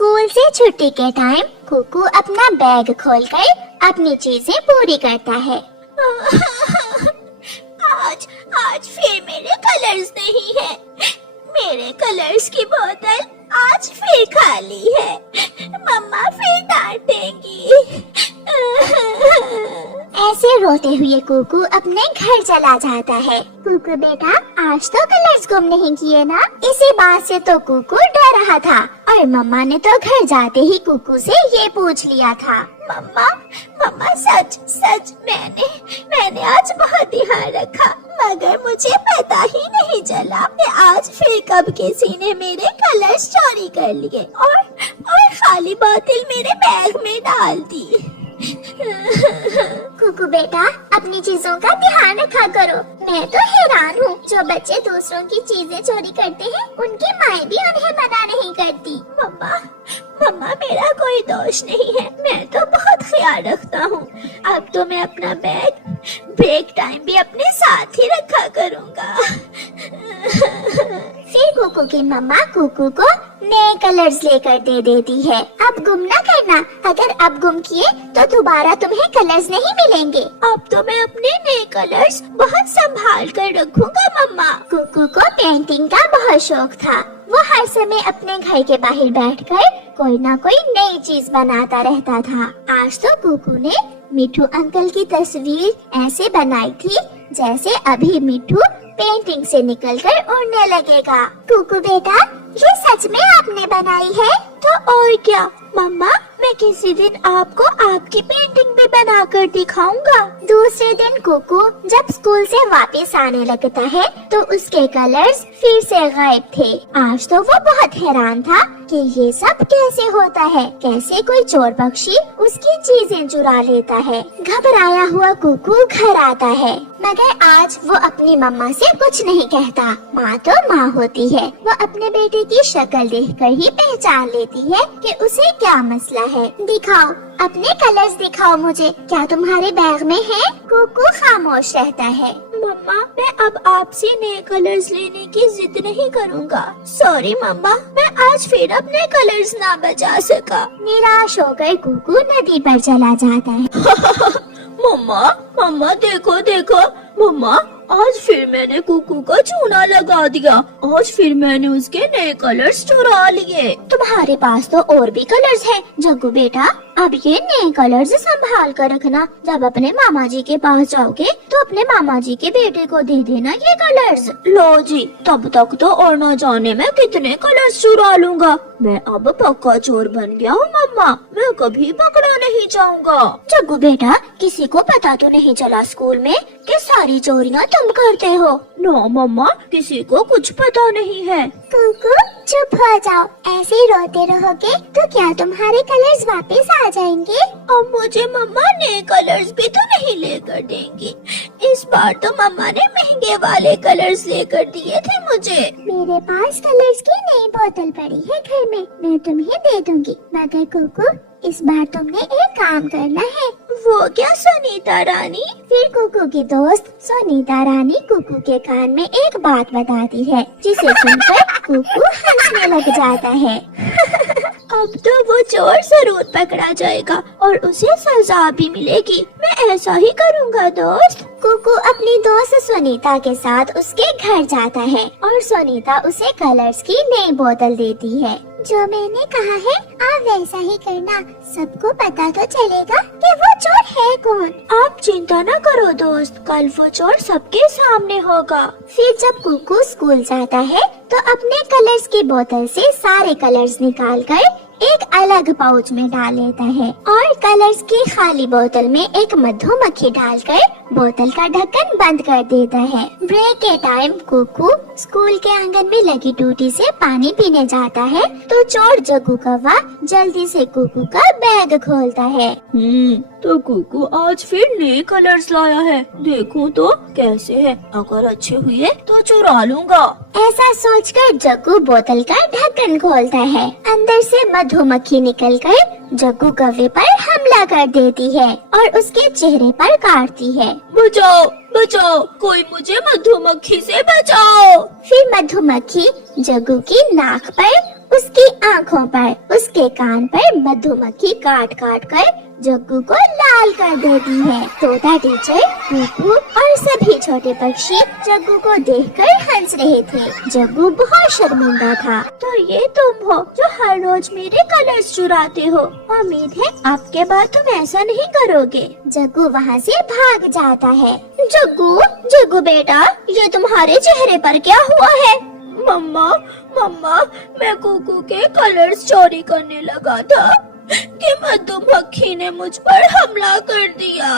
School से छुट्टी के टाइम कुकू अपना बैग खोलकर अपनी चीजें पूरी करता है। आज आज फिर मेरे कलर्स नहीं है। मेरे कलर्स की बोतल आज फिर खाली है। मम्मा फिर डांटेंगी। ऐसे रोते हुए कुकू अपने घर चला जाता है। कुकू बेटा, आज तो कलर्स गुम नहीं किए ना? इसी बात से तो कुकू डर रहा था और मम्मा ने तो घर जाते ही कुकू से ये पूछ लिया था। मम्मा सच सच मैंने आज बहुत ध्यान रखा, मगर मुझे पता ही नहीं चला कि आज फिर कब किसी ने मेरे कलर्स चोरी कर लिए और खाली बोतल मेरे बैग में डाल दी। कुकू बेटा, अपनी चीजों का ध्यान रखा करो। मैं तो हैरान हूँ, जो बच्चे दूसरों की चीजें चोरी करते हैं उनकी माएं भी उन्हें मना नहीं करती। मम्मा मेरा कोई दोष नहीं है, मैं तो बहुत ख्याल रखता हूँ। अब तो मैं अपना बैग ब्रेक टाइम भी अपने साथ ही रखा करूँगा। फिर कुकू की मम्मा कुकू को नए कलर्स लेकर दे देती है। अब गुम न करना, अगर अब गुम किए तो दोबारा तुम्हें कलर्स नहीं मिलेंगे। अब तो मैं अपने नए कलर्स बहुत संभाल कर रखूंगा मम्मा। कुकू को पेंटिंग का बहुत शौक था। वो हर समय अपने घर के बाहर बैठकर कोई ना कोई नई चीज बनाता रहता था। आज तो कुकू ने मिठू अंकल की तस्वीर ऐसे बनाई थी जैसे अभी मिठू पेंटिंग से निकलकर उड़ने लगेगा। कुकू बेटा, ये सच में आपने बनाई है? तो और क्या मम्मा, मैं किसी दिन आपको आपकी पेंटिंग भी बनाकर दिखाऊंगा। दूसरे दिन कुकू जब स्कूल से वापस आने लगता है तो उसके कलर्स फिर से गायब थे। आज तो वो बहुत हैरान था कि ये सब कैसे होता है, कैसे कोई चोर पक्षी उसकी चीजें चुरा लेता है। घबराया हुआ कुकू घर आता है, मगर आज वो अपनी मम्मा से कुछ नहीं कहता। माँ तो माँ होती है, वो अपने बेटे की शक्ल देखकर ही पहचान लेती है कि उसे क्या मसला है। दिखाओ, अपने कलर्स दिखाओ मुझे, क्या तुम्हारे बैग में है? कुकू खामोश रहता है। मम्मा, मैं अब आपसे नए कलर्स लेने की जिद नहीं करूँगा। सॉरी मम्मा, मैं आज फिर अपने कलर्स ना बचा सका। निराश होकर कुकू नदी पर चला जाता है। मम्मा देखो मम्मा, आज फिर मैंने कुकू को चूना लगा दिया। आज फिर मैंने उसके नए कलर्स चुरा लिए। तुम्हारे पास तो और भी कलर्स हैं, जग्गू बेटा। अब ये नए कलर्स संभाल कर रखना। जब अपने मामा जी के पास जाओगे तो अपने मामा जी के बेटे को दे देना ये कलर्स। लो जी, तब तक तो और न जाने मैं कितने कलर्स चुरा लूंगा। मैं अब पक्का चोर बन गया हूँ मम्मा, मैं कभी पकड़ा नहीं जाऊंगा। जग्गू बेटा, किसी को पता तो नहीं चला स्कूल में कि सारी चोरियां तुम करते हो? नो मम्मा, किसी को कुछ पता नहीं है। कुकू चुप हो जाओ, ऐसे ही रोते रहोगे तो क्या तुम्हारे कलर्स वापस आ जाएंगे? अब मुझे मम्मा नए कलर्स भी तो नहीं लेकर देंगी। इस बार तो मम्मा ने महंगे वाले कलर्स लेकर दिए थे मुझे। मेरे पास कलर्स की नई बोतल पड़ी है घर में, मैं तुम्हें दे दूंगी। मगर कुकू, इस बार तुमने एक काम करना है। वो क्या सुनीता रानी? फिर कुकू की दोस्त सुनीता रानी कुकू के कान में एक बात बताती है, जिसे सुनकर कुकू हंसने लग जाता है। अब तो वो चोर जरूर पकड़ा जाएगा और उसे सजा भी मिलेगी। मैं ऐसा ही करूँगा दोस्त। कुकू अपनी दोस्त सुनीता के साथ उसके घर जाता है और सुनीता उसे कलर्स की नई बोतल देती है। जो मैंने कहा है आप वैसा ही करना, सबको पता तो चलेगा कि वो चोर है कौन। आप चिंता न करो दोस्त, कल वो चोर सबके सामने होगा। फिर जब कुकू स्कूल जाता है तो अपने कलर्स की बोतल से सारे कलर्स निकालकर एक अलग पाउच में डाल लेता है और कलर्स की खाली बोतल में एक मधुमक्खी डालकर बोतल का ढक्कन बंद कर देता है। ब्रेक के टाइम कुकू स्कूल के आंगन में लगी टूटी से पानी पीने जाता है तो चोर जग्गू कौवा जल्दी से कुकू का बैग खोलता है। तो कुकू आज फिर नए कलर्स लाया है, देखूं तो कैसे है। अगर अच्छे हुए तो चुरा लूंगा। ऐसा सोचकर जग्गू बोतल का ढक्कन खोलता है। अंदर से मधुमक्खी निकलकर जग्गू कौवे पर हमला कर देती है और उसके चेहरे पर काटती है। बचाओ बचाओ, कोई मुझे मधुमक्खी से बचाओ। फिर मधुमक्खी जग्गू की नाक पर उसकी आँखों पर, उसके कान पर मधुमक्खी काट काट कर जग्गू को लाल कर देती है। तोता टीचर, कुकू और सभी छोटे पक्षी जग्गू को देखकर हंस रहे थे। जग्गू बहुत शर्मिंदा था। तो ये तुम हो जो हर रोज मेरे कलर्स चुराते हो। उम्मीद है आपके बाद तुम ऐसा नहीं करोगे। जग्गू वहाँ से भाग जाता है। जग्गू, जग्गू बेटा, ये तुम्हारे चेहरे पर क्या हुआ है? मम्मा, मम्मा, मैं कुकू के कलर्स चोरी करने लगा था कि मधुमक्खी ने मुझ पर हमला कर दिया।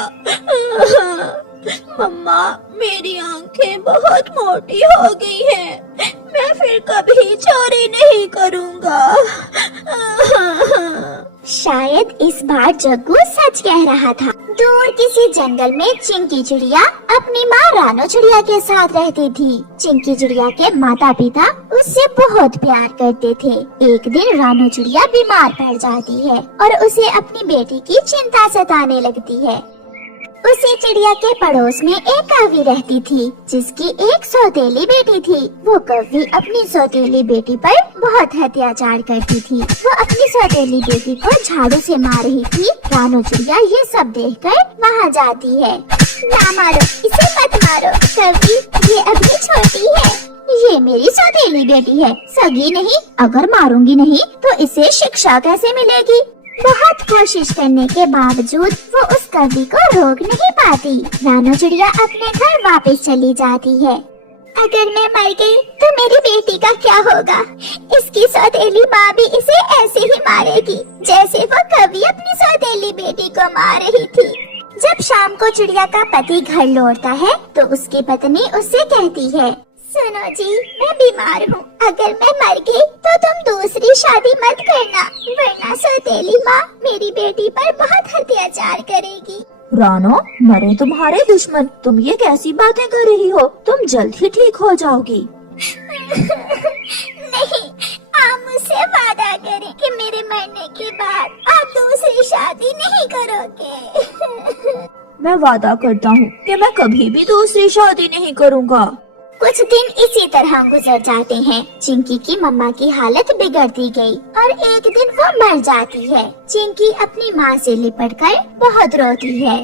मम्मा, मेरी आंखें बहुत मोटी हो गई हैं। मैं फिर कभी चोरी नहीं करूँगा। शायद इस बार जग्गू सच कह रहा था। दूर किसी जंगल में चिंकी चिड़िया अपनी माँ रानो चिड़िया के साथ रहती थी। चिंकी चिड़िया के माता पिता उससे बहुत प्यार करते थे। एक दिन रानो चिड़िया बीमार पड़ जाती है और उसे अपनी बेटी की चिंता सताने लगती है। उसी चिड़िया के पड़ोस में एक कौवी रहती थी जिसकी एक सौतेली बेटी थी। वो कौवी अपनी सौतेली बेटी पर बहुत अत्याचार करती थी। वो अपनी सौतेली बेटी को झाड़ू से मार रही थी। रानो चिड़िया ये सब देखकर वहाँ जाती है। ना मारो, इसे मत मारो कौवी, ये अभी छोटी है। ये मेरी सौतेली बेटी है, सगी नहीं। अगर मारूंगी नहीं तो इसे शिक्षा कैसे मिलेगी? बहुत कोशिश करने के बावजूद वो उस कौवी को रोक नहीं पाती। रानो चिड़िया अपने घर वापस चली जाती है। अगर मैं मर गई तो मेरी बेटी का क्या होगा? इसकी सौतेली माँ भी इसे ऐसे ही मारेगी जैसे वो कौवी अपनी सौतेली बेटी को मार रही थी। जब शाम को चिड़िया का पति घर लौटता है तो उसकी पत्नी उससे कहती है, सुनो जी, मैं बीमार हूँ। अगर मैं मर गई तो तुम दूसरी शादी मत करना, वरना सौतेली माँ मेरी बेटी पर बहुत अत्याचार करेगी। रानो, मरे तुम्हारे दुश्मन, तुम ये कैसी बातें कर रही हो? तुम जल्द ही ठीक हो जाओगी। नहीं, आप मुझसे वादा करें कि मेरे मरने के बाद आप दूसरी शादी नहीं करोगे। मैं वादा करता हूँ कि मैं कभी भी दूसरी शादी नहीं करूँगा। कुछ दिन इसी तरह गुजर जाते हैं। चिंकी की मम्मा की हालत बिगड़ती गई और एक दिन वो मर जाती है। चिंकी अपनी माँ से लिपटकर बहुत रोती है।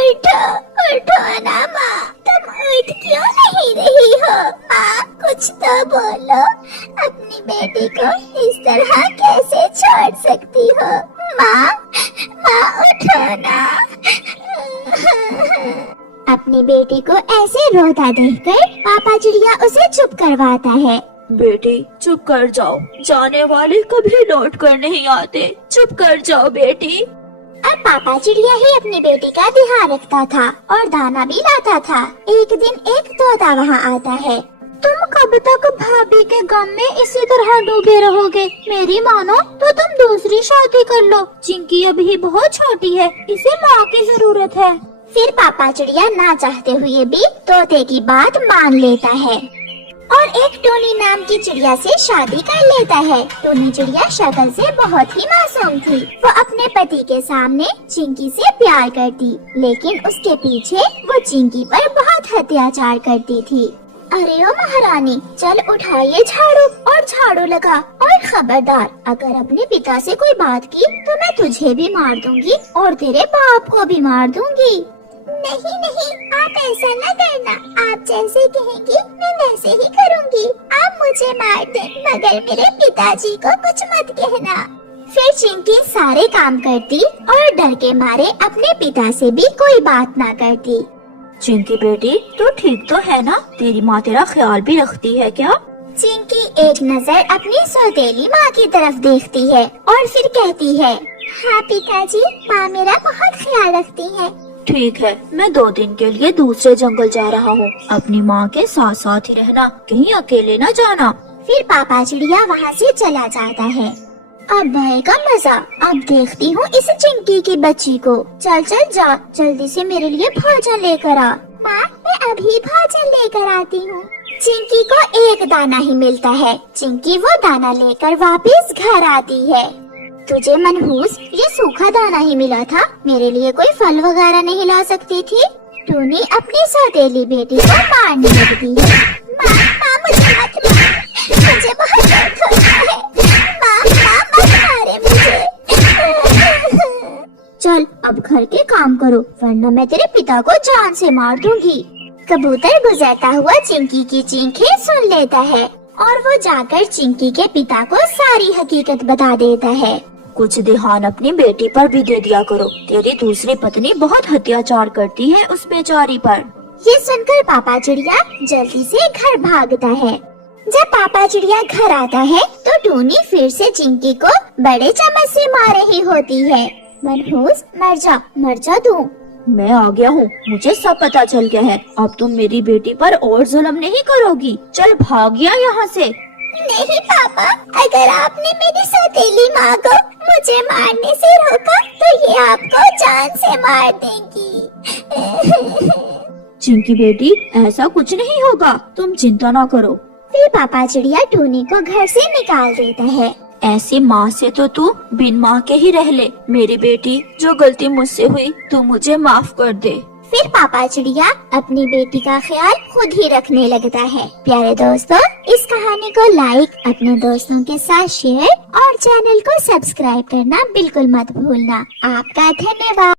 उठो, उठो ना माँ, तुम उठ क्यों नहीं रही हो? माँ, कुछ तो बोलो। अपनी बेटी को इस तरह कैसे छोड़ सकती हो? माँ, माँ उठो ना। अपनी बेटी को ऐसे रोता देखकर पापा चिड़िया उसे चुप करवाता है। बेटी, चुप कर जाओ, जाने वाले कभी लौट कर नहीं आते। चुप कर जाओ बेटी। अब पापा चिड़िया ही अपनी बेटी का ध्यान रखता था और दाना भी लाता था। एक दिन एक तोता वहाँ आता है। तुम कब तक भाभी के गम में इसी तरह डूबे रहोगे? मेरी मानो तो तुम दूसरी शादी कर लो। चिंकी अभी बहुत छोटी है, इसे माँ की जरूरत है। फिर पापा चिड़िया ना चाहते हुए भी तोते की बात मान लेता है और एक टोनी नाम की चिड़िया से शादी कर लेता है। टोनी चिड़िया शक्ल से बहुत ही मासूम थी। वो अपने पति के सामने चिंकी से प्यार करती, लेकिन उसके पीछे वो चिंकी पर बहुत अत्याचार करती थी। अरे ओ महारानी, चल उठा ये झाड़ू और झाड़ू लगा, और खबरदार, अगर अपने पिता से कोई बात की तो मैं तुझे भी मार दूंगी और तेरे बाप को भी मार दूंगी। नहीं नहीं, आप ऐसा न करना। आप जैसे कहेंगी मैं वैसे ही करूंगी। आप मुझे मार दे, मगर मेरे पिताजी को कुछ मत कहना। फिर चिंकी सारे काम करती और डर के मारे अपने पिता से भी कोई बात ना करती। चिंकी बेटी, तो ठीक तो है ना? तेरी माँ तेरा ख्याल भी रखती है क्या? चिंकी एक नजर अपनी सौतेली माँ की तरफ देखती है और फिर कहती है, हाँ पिताजी, माँ मेरा बहुत ख्याल रखती है। ठीक है, मैं 2 दिन के लिए दूसरे जंगल जा रहा हूँ। अपनी माँ के साथ साथ ही रहना, कहीं अकेले न जाना। फिर पापा चिड़िया वहाँ से चला जाता है। अब आएगा मजा। अब देखती हूँ इस चिंकी की बच्ची को। चल चल जा, जल्दी से मेरे लिए भोजन लेकर आ। माँ, मैं अभी भोजन लेकर आती हूँ। चिंकी को एक दाना ही मिलता है। चिंकी वो दाना लेकर वापस घर आती है। तुझे मनहूस, ये सूखा दाना ही मिला था, मेरे लिए कोई फल वगैरह नहीं ला सकती थी? टूनी अपनी सौतेली बेटी को मारने लगती है। माँ, मुझे मत मार। मुझे बहुत दर्द होता है। माँ मत मारे मुझे। चल अब घर के काम करो, वरना मैं तेरे पिता को जान से मार दूंगी। कबूतर गुजरता हुआ चिंकी की चीखें सुन लेता है और वो जाकर चिंकी के पिता को सारी हकीकत बता देता है। कुछ ध्यान अपनी बेटी पर भी दे दिया करो, तेरी दूसरी पत्नी बहुत अत्याचार करती है उस बेचारी पर। ये सुनकर पापा चिड़िया जल्दी से घर भागता है। जब पापा चिड़िया घर आता है तो टूनी फिर से चिंकी को बड़े चम्मच से मार रही होती है। मनहूस मर जा तू। मैं आ गया हूँ, मुझे सब पता चल गया है। अब तुम मेरी बेटी पर और जुल्म नहीं करोगी। चल भाग गया यहाँ से। नहीं पापा, अगर आपने मेरी सौतेली माँ को मुझे मारने से रोका तो ये आपको जान से मार देंगी। चिंकी बेटी, ऐसा कुछ नहीं होगा, तुम चिंता ना करो। फिर पापा चिड़िया टूनी को घर से निकाल देता है। ऐसी माँ से तो तू बिन माँ के ही रह ले। मेरी बेटी, जो गलती मुझसे हुई तू मुझे माफ कर दे। फिर पापा चिड़िया अपनी बेटी का ख्याल खुद ही रखने लगता है। प्यारे दोस्तों, इस कहानी को लाइक, अपने दोस्तों के साथ शेयर और चैनल को सब्सक्राइब करना बिल्कुल मत भूलना। आपका धन्यवाद।